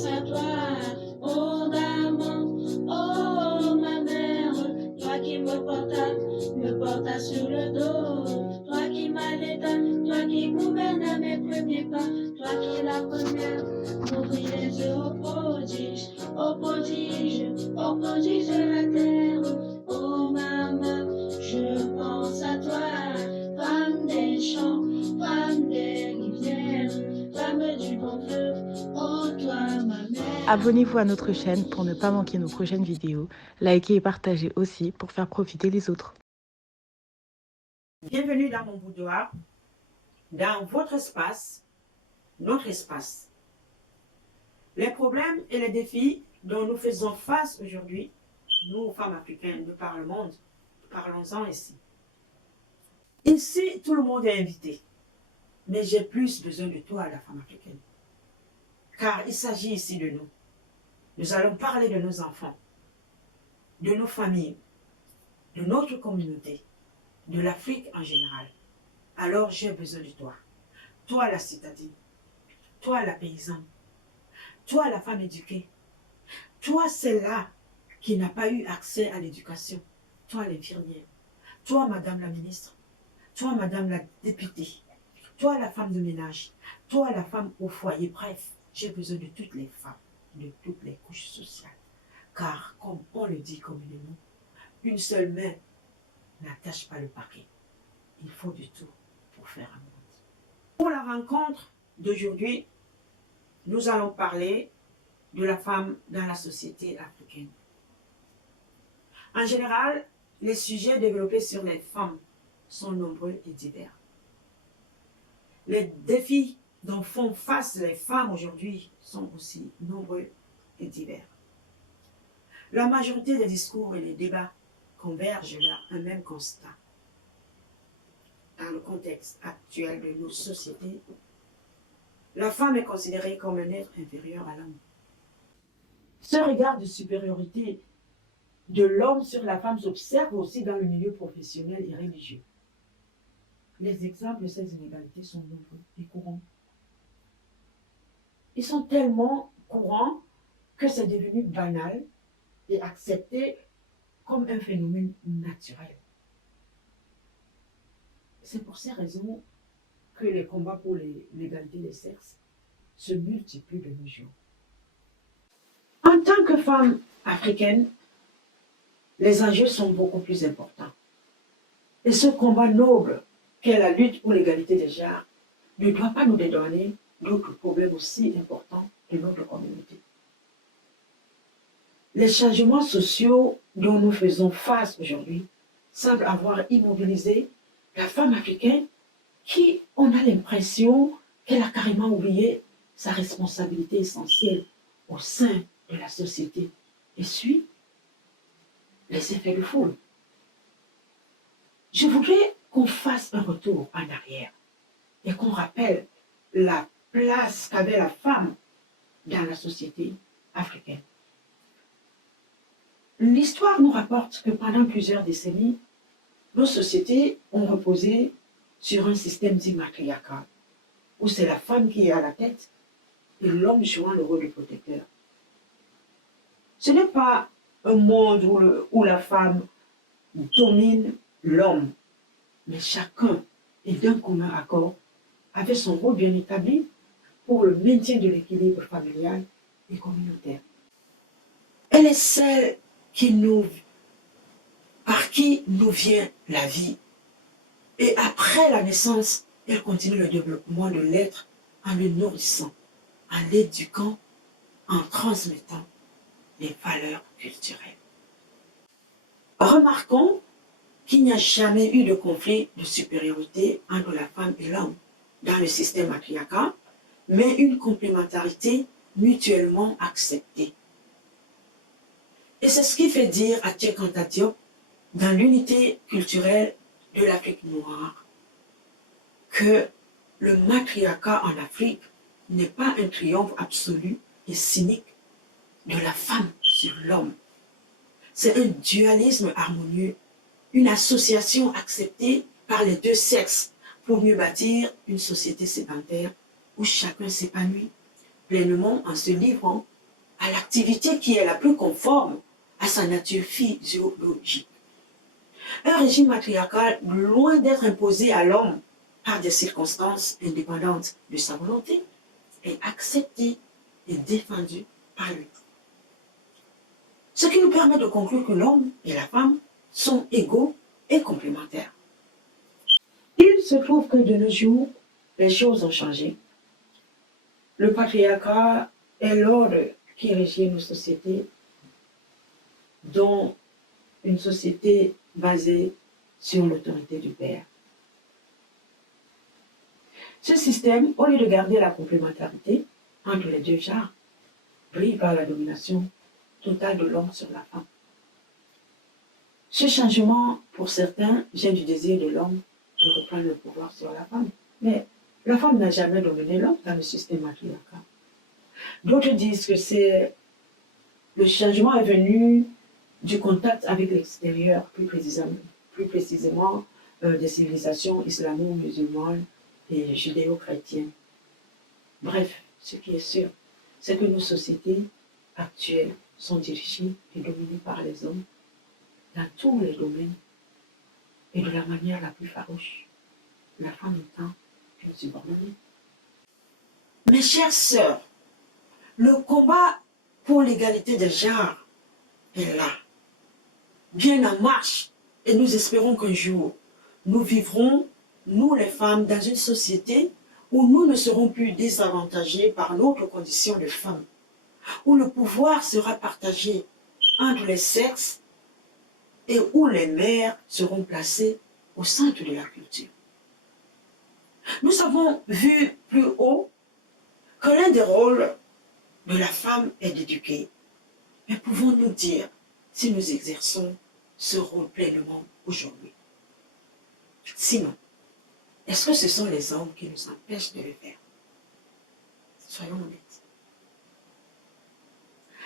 pense à toi, oh maman, oh ma mère, toi qui me portas sur le dos, toi qui m'allaita, toi qui gouverne à mes premiers pas, toi qui la première m'ouvrit les yeux au prodige de la terre, oh maman, je pense à toi, femme des champs, femme des rivières, femme du bon feu, oh toi ma mère. Abonnez-vous à notre chaîne pour ne pas manquer nos prochaines vidéos. Likez et partagez aussi pour faire profiter les autres. Bienvenue dans mon boudoir, dans votre espace, notre espace. Les problèmes et les défis dont nous faisons face aujourd'hui, nous, femmes africaines de par le monde, parlons-en ici. Ici, tout le monde est invité, mais j'ai plus besoin de toi, la femme africaine. Car il s'agit ici de nous. Nous allons parler de nos enfants, de nos familles, de notre communauté, de l'Afrique en général. Alors j'ai besoin de toi. Toi la citadine, toi la paysanne, toi la femme éduquée, toi celle-là qui n'a pas eu accès à l'éducation, toi l'infirmière, toi madame la ministre, toi madame la députée, toi la femme de ménage, toi la femme au foyer, bref, j'ai besoin de toutes les femmes, de toutes les couches sociales. Car comme on le dit communément, une seule main n'attache pas le paquet. Il faut du tout pour faire un monde. Pour la rencontre d'aujourd'hui, nous allons parler de la femme dans la société africaine. En général, les sujets développés sur les femmes sont nombreux et divers. Les défis dont font face les femmes aujourd'hui sont aussi nombreux et divers. La majorité des discours et des débats convergent vers un même constat. Dans le contexte actuel de nos sociétés, la femme est considérée comme un être inférieur à l'homme. Ce regard de supériorité de l'homme sur la femme s'observe aussi dans le milieu professionnel et religieux. Les exemples de ces inégalités sont nombreux et courants. Ils sont tellement courants que c'est devenu banal et accepté comme un phénomène naturel. C'est pour ces raisons que les combats pour l'égalité des sexes se multiplient de nos jours. En tant que femme africaine, les enjeux sont beaucoup plus importants. Et ce combat noble qu'est la lutte pour l'égalité des genres ne doit pas nous dédouaner d'autres problèmes aussi importants de notre communauté. Les changements sociaux dont nous faisons face aujourd'hui semblent avoir immobilisé la femme africaine qui, on a l'impression qu'elle a carrément oublié sa responsabilité essentielle au sein de la société et suit les effets de foule. Je voudrais qu'on fasse un retour en arrière et qu'on rappelle la place qu'avait la femme dans la société africaine. L'histoire nous rapporte que pendant plusieurs décennies, nos sociétés ont reposé sur un système dit matriarcal, où c'est la femme qui est à la tête et l'homme jouant le rôle de protecteur. Ce n'est pas un monde où la femme domine l'homme, mais chacun et d'un commun accord avait son rôle bien établi pour le maintien de l'équilibre familial et communautaire. Elle est celle par qui nous vient la vie. Et après la naissance, elle continue le développement de l'être en le nourrissant, en l'éduquant, en transmettant les valeurs culturelles. Remarquons qu'il n'y a jamais eu de conflit de supériorité entre la femme et l'homme dans le système matriarcal, mais une complémentarité mutuellement acceptée. Et c'est ce qui fait dire à Cheikh Anta Diop, dans l'unité culturelle de l'Afrique noire, que le matriarcat en Afrique n'est pas un triomphe absolu et cynique de la femme sur l'homme. C'est un dualisme harmonieux, une association acceptée par les deux sexes pour mieux bâtir une société sédentaire où chacun s'épanouit, pleinement en se livrant à l'activité qui est la plus conforme à sa nature physiologique. Un régime matriarcal, loin d'être imposé à l'homme par des circonstances indépendantes de sa volonté, est accepté et défendu par lui. Ce qui nous permet de conclure que l'homme et la femme sont égaux et complémentaires. Il se trouve que de nos jours, les choses ont changé. Le patriarcat est l'ordre qui régit nos sociétés, dont une société basée sur l'autorité du père. Ce système, au lieu de garder la complémentarité entre les deux genres, brille par la domination totale de l'homme sur la femme. Ce changement, pour certains, vient du désir de l'homme de reprendre le pouvoir sur la femme. Mais la femme n'a jamais dominé l'homme dans le système matriarcal. D'autres disent que le changement est venu du contact avec l'extérieur, plus précisément des civilisations islamo-musulmanes et judéo-chrétiennes. Bref, ce qui est sûr, c'est que nos sociétés actuelles sont dirigées et dominées par les hommes dans tous les domaines et de la manière la plus farouche, la femme étant une subordonnée. Mes chères sœurs, le combat pour l'égalité des genres est là, bien en marche, et nous espérons qu'un jour, nous vivrons, nous les femmes, dans une société où nous ne serons plus désavantagés par notre condition de femme, où le pouvoir sera partagé entre les sexes et où les mères seront placées au centre de la culture. Nous avons vu plus haut que l'un des rôles de la femme est d'éduquer. Mais pouvons-nous dire si nous exerçons ce rôle pleinement aujourd'hui? Sinon, est-ce que ce sont les hommes qui nous empêchent de le faire? Soyons honnêtes.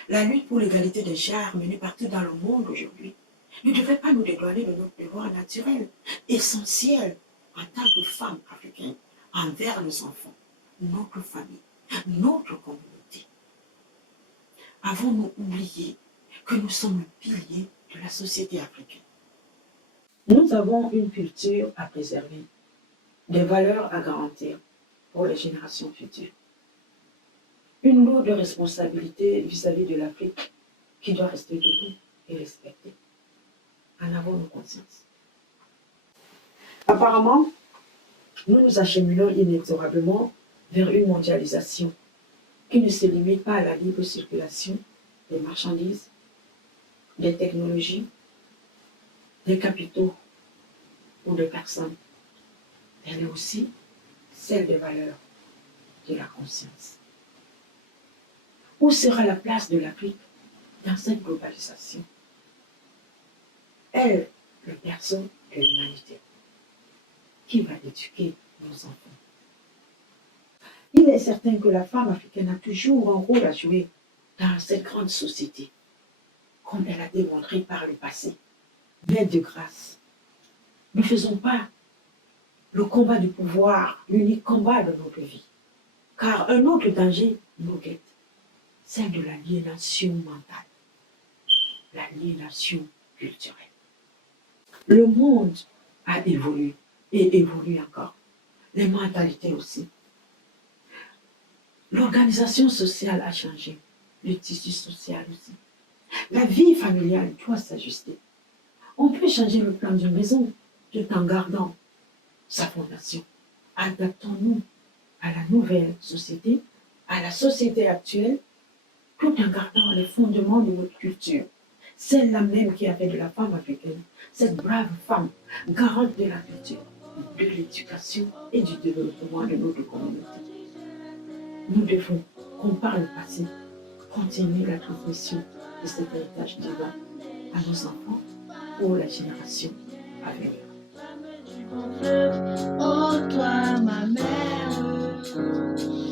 La lutte pour l'égalité des genres menée partout dans le monde aujourd'hui ne devrait pas nous dédouaner de notre devoir naturel, essentiel en tant que femmes africaines, envers nos enfants, notre famille, notre communauté. Avons-nous oublié que nous sommes le pilier de la société africaine? Nous avons une culture à préserver, des valeurs à garantir pour les générations futures. Une lourde responsabilité vis-à-vis de l'Afrique qui doit rester debout et respectée. En avons-nous conscience? Apparemment, nous nous acheminons inexorablement vers une mondialisation qui ne se limite pas à la libre circulation des marchandises, des technologies, des capitaux ou de personnes. Elle est aussi celle des valeurs, de la conscience. Où sera la place de l'Afrique dans cette globalisation? Elle, le berceau de l'humanité, qui va éduquer nos enfants. Il est certain que la femme africaine a toujours un rôle à jouer dans cette grande société, comme elle a démontré par le passé. Mais de grâce, ne faisons pas le combat du pouvoir l'unique combat de notre vie, car un autre danger nous guette, celle de l'aliénation mentale, l'aliénation culturelle. Le monde a évolué et évolue encore, les mentalités aussi. L'organisation sociale a changé, le tissu social aussi. La vie familiale doit s'ajuster. On peut changer le plan d'une maison tout en gardant sa fondation. Adaptons-nous à la nouvelle société, à la société actuelle, tout en gardant les fondements de notre culture. Celle-là même qui a fait de la femme africaine, cette brave femme, garante de la culture, de l'éducation et du développement de notre communauté. Nous devons, comme par le passé, continuer la transmission de cet héritage divin à nos enfants pour la génération à venir. Oh, toi, ma mère.